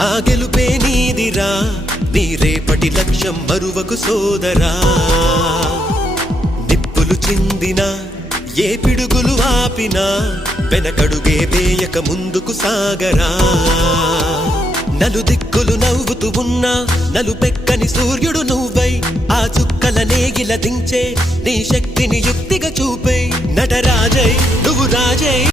ఆ గెలుపే నీదిరా, నీ రేపటి లక్ష్యం మరువకు సోదరా. నిప్పులు చిందినా, ఏ పిడుగులు ఆపినా, వెనకడుగే వేయక ముందుకు సాగరా. నలుదిక్కులు నవ్వుతూ ఉన్నా, నలుపెక్కని సూర్యుడు నువ్వై, ఆ చుక్కల నేగిల దించే నీ శక్తిని యుక్తిగా చూపై. నటరాజై నువ్వు రాజై